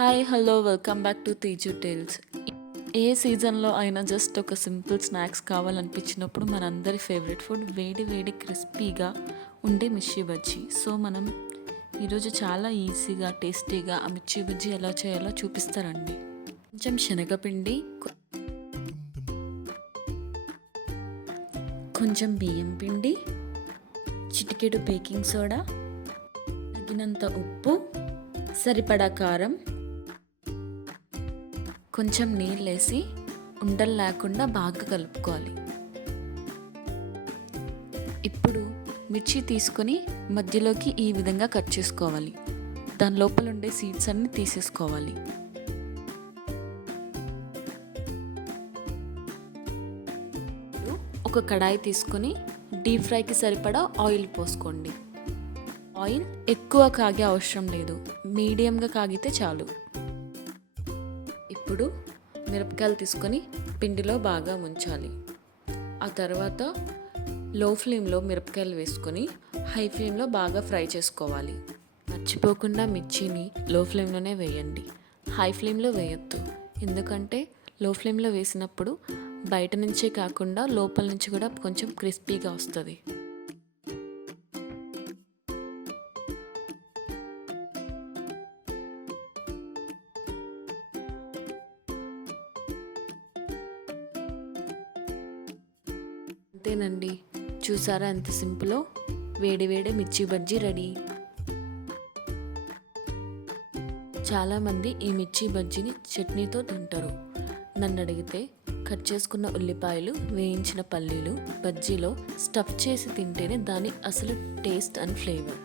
Hi hello welcome back to Teju tales. ఏ సీజన్లో అయినా జస్ట్ ఒక సింపుల్ స్నాక్స్ కావాలనిపించినప్పుడు మనందరి ఫేవరెట్ ఫుడ్ వేడి వేడి క్రిస్పీగా ఉండే మిర్చి బజ్జీ. సో మనం ఈరోజు చాలా ఈజీగా టేస్టీగా ఆ మిర్చి బజ్జీ ఎలా చేయాలో చూపిస్తారండి. కొంచెం శనగపిండి, కొంచెం బియ్యం పిండి, చిటికెడు బేకింగ్ సోడా, తగినంత ఉప్పు, సరిపడా కారం, కొంచెం నీళ్ళు వేసి ఉండలు లేకుండా బాగా కలుపుకోవాలి. ఇప్పుడు మిర్చి తీసుకొని మధ్యలోకి ఈ విధంగా కట్ చేసుకోవాలి. దాని లోపల ఉండే సీడ్స్ అన్ని తీసేసుకోవాలి. ఒక కడాయి తీసుకొని డీప్ ఫ్రైకి సరిపడా ఆయిల్ పోసుకోండి. ఆయిల్ ఎక్కువ కాగే అవసరం లేదు, మీడియంగా కాగితే చాలు. ఇప్పుడు మిరపకాయలు తీసుకొని పిండిలో బాగా ముంచాలి. ఆ తర్వాత లో ఫ్లేమ్లో మిరపకాయలు వేసుకొని హై ఫ్లేమ్లో బాగా ఫ్రై చేసుకోవాలి. మర్చిపోకుండా మిర్చిని లో ఫ్లేమ్లోనే వేయండి, హై ఫ్లేమ్లో వేయొద్దు. ఎందుకంటే లో ఫ్లేమ్లో వేసినప్పుడు బయట నుంచే కాకుండా లోపల నుంచి కూడా కొంచెం క్రిస్పీగా వస్తుంది. అంతేనండి, చూసారా ఎంత సింపులో? వేడి వేడి మిర్చి బజ్జీ రెడీ. చాలామంది ఈ మిర్చి బజ్జీని చట్నీతో తింటారు. నన్ను అడిగితే కట్ చేసుకున్న ఉల్లిపాయలు, వేయించిన పల్లీలు బజ్జీలో స్టఫ్ చేసి తింటేనే దాని అసలు టేస్ట్ అండ్ ఫ్లేవర్.